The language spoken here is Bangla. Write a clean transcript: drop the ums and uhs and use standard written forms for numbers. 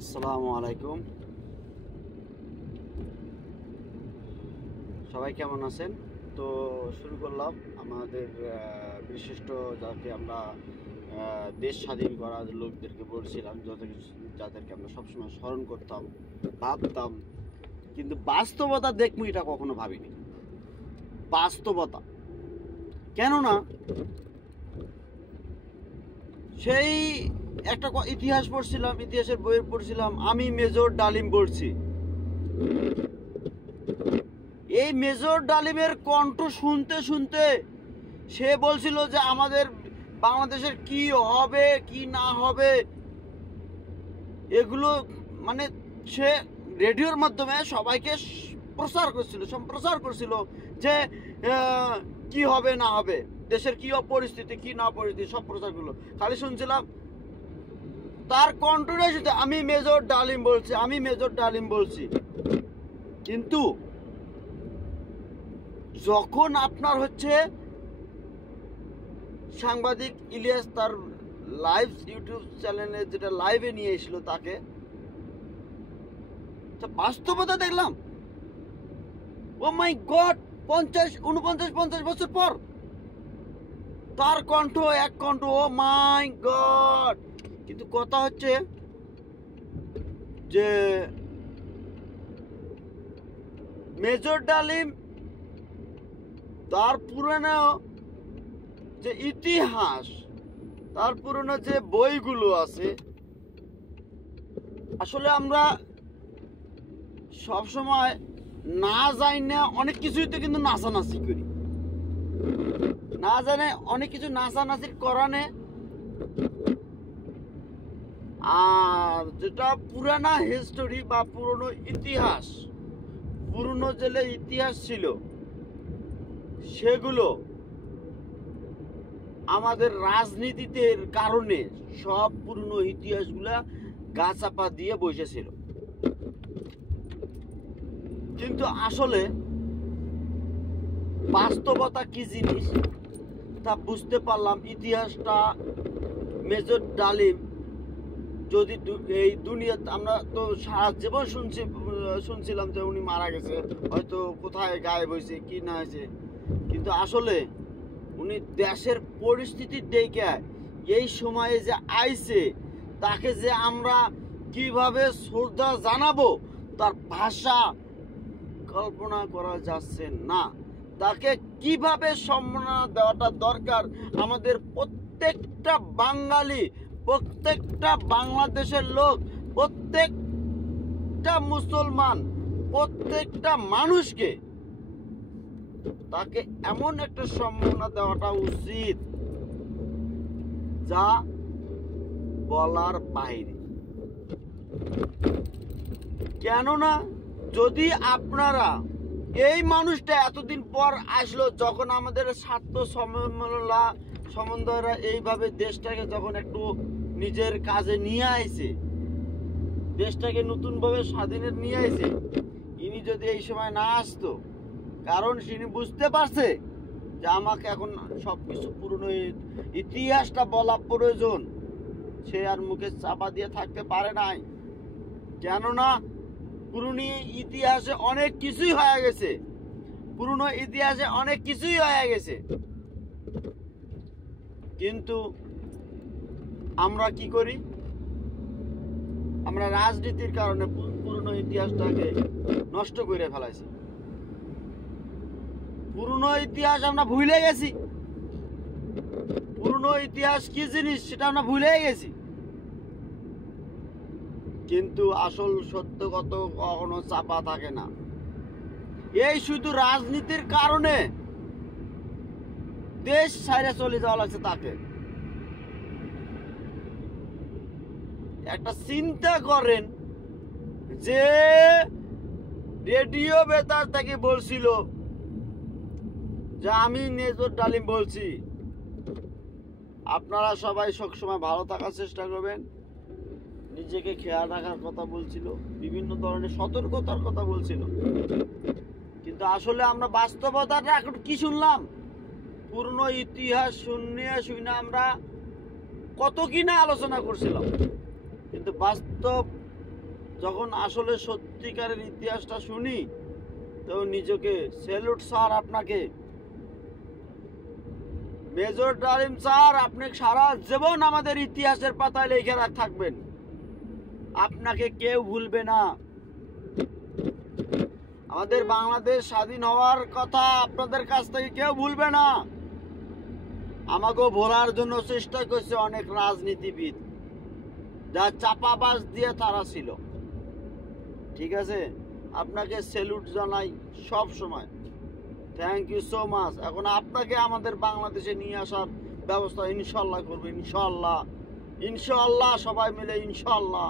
আসসালামু আলাইকুম। সবাই কেমন আছেন? তো শুরু করলাম আমাদের বিশিষ্ট যাকে আমরা দেশ স্বাধীন করার লোকদেরকে বলছিলাম, যাদেরকে আমরা সবসময় স্মরণ করতাম, ভাবতাম, কিন্তু বাস্তবতা দেখবো এটা কখনো ভাবিনি। বাস্তবতা কেননা সেই একটা ইতিহাস পড়ছিলাম, ইতিহাসের বই পড়ছিলাম, আমি মেজর ডালিম পড়ছি। এই মেজর ডালিমের কণ্ঠ শুনতে শুনতে সে বলছিল যে আমাদের বাংলাদেশের কি হবে কি না হবে এগুলো, মানে সে রেডিওর মাধ্যমে সবাইকে সম্প্রচার করছিল যে কি হবে না হবে, দেশের কি পরিস্থিতি কি না পরিস্থিতি সব প্রচারগুলো খালি শুনছিলাম। তার কণ্ঠটা শুনতে আমি মেজর ডালিম বলছি, আমি মেজর ডালিম বলছি। কিন্তু যখন আপনার হচ্ছে সাংবাদিক ইলিয়াস তার লাইভ ইউটিউব চ্যানেলে যেটা লাইভে নিয়ে এসেছিল, তাকে বাস্তবতা দেখলাম। ও মাই গড, 49 বছর পর তার কণ্ঠ এক কণ্ঠ, ও মাই গড। কিন্তু কথা হচ্ছে যে মেজর ডালিম তার পুরনো যে ইতিহাস, তার পুরনো যে বইগুলো আছে, আসলে আমরা সবসময় না জানি না অনেক কিছুই তো কিন্তু নাচানাচি করি, না জানে অনেক কিছু নাচানাচির করানে। আর যেটা পুরানা হিস্টোরি বা পুরনো ইতিহাস, পুরনো যে ইতিহাস ছিল সেগুলো আমাদের রাজনীতিতে কারণে সব পুরনো ইতিহাসগুলা গাছাপা দিয়ে বসেছিল। কিন্তু আসলে বাস্তবতা কি জিনিস তা বুঝতে পারলাম ইতিহাসটা। মেজর ডালিম যদি এই দুনিয়াতে, আমরা তো সারা জীবন শুনছিলাম যে উনি মারা গেছে, হয়তো কোথায় গায়েব হয়েছে কি না হয়েছে, কিন্তু আসলে উনি দেশের পরিস্থিতি দেখে এই সময়ে যে আইছে, তাকে যে আমরা কিভাবে শ্রদ্ধা জানাবো তার ভাষা কল্পনা করা যাচ্ছে না। তাকে কিভাবে সম্মাননা দেওয়াটা দরকার, আমাদের প্রত্যেকটা বাঙালি, প্রত্যেকটা বাংলাদেশের লোক, প্রত্যেকটা মুসলমান, প্রত্যেকটা মানুষকে তাকে এমন একটা সম্মাননা দেওয়াটা উচিত যা বলার বাইরে। কেননা যদি আপনারা, এই মানুষটা এতদিন পর আসলো, যখন আমাদের স্বার্থ সমন্বয়রা এইভাবে দেশটাকে যখন একটু নিজের কাজে নিয়ে আইছে, দেশটাকে নতুনভাবে স্বাধীনের নিয়ে আইছে, ইনি যদি এই সময় না আসতো, কারণ তিনি বুঝতে পারছে যে আমাকে এখন সবকিছু পুরনো ইতিহাসটা বলা প্রয়োজন, সে আর মুখে চাপা দিয়ে থাকতে পারে নাই। কেননা পুরনো ইতিহাসে অনেক কিছুই হয়ে গেছে, পুরনো ইতিহাসে অনেক কিছুই হয়ে গেছে। কিন্তু আমরা কি করি, আমরা রাজনীতির কারণে পুরনো ইতিহাসটাকে নষ্ট করে ফেলাইছি। পুরনো ইতিহাস আমরা ভুলে গেছি, পুরনো ইতিহাস কি জিনিস সেটা আমরা ভুলে গেছি। কিন্তু আসল সত্য কত কখনো চাপা থাকে না। এই শুধু রাজনীতির কারণে দেশ ছাইরে চলে যাওয়া লাগছে তাকে। একটা চিন্তা করেন যে রেডিও বেতার থেকে বলছিল যে আমি মেজর ডালিম বলছি, আপনারা সবাই সবসময় ভালো থাকার চেষ্টা করবেন, নিজেকে খেয়াল রাখার কথা বলছিল, বিভিন্ন ধরনের সতর্কতার কথা বলছিল। কিন্তু আসলে আমরা বাস্তবতাটা এখন কি শুনলাম, পুরনো ইতিহাস শুনে আমরা কত কিনা আলোচনা করছিলাম, কিন্তু বাস্তব যখন আসলে সত্যিকারের ইতিহাসটা শুনি তো নিজেকে স্যালুট স্যার আপনাকে। মেজর ডালিম স্যার, আপনি সারা জীবন আমাদের ইতিহাসের পাতায় লিখে থাকবেন, আপনাকে কেউ ভুলবে না। আমাদের বাংলাদেশ স্বাধীন হওয়ার কথা আপনাদের কাছ থেকে কেউ ভুলবে না। আমাকেও ভোলার জন্য চেষ্টা করছে অনেক রাজনীতিবিদ, যা চাপাবাজ দিয়ে তারা ছিল। ঠিক আছে, আপনাকে স্যালুট জানাই সব সময়। Thank you so much. এখন আপনাকে আমাদের বাংলাদেশে নিয়ে আসার ব্যবস্থা ইনশাল্লাহ করবো, ইনশাল্লাহ, ইনশাল্লাহ, সবাই মিলে ইনশাল্লাহ।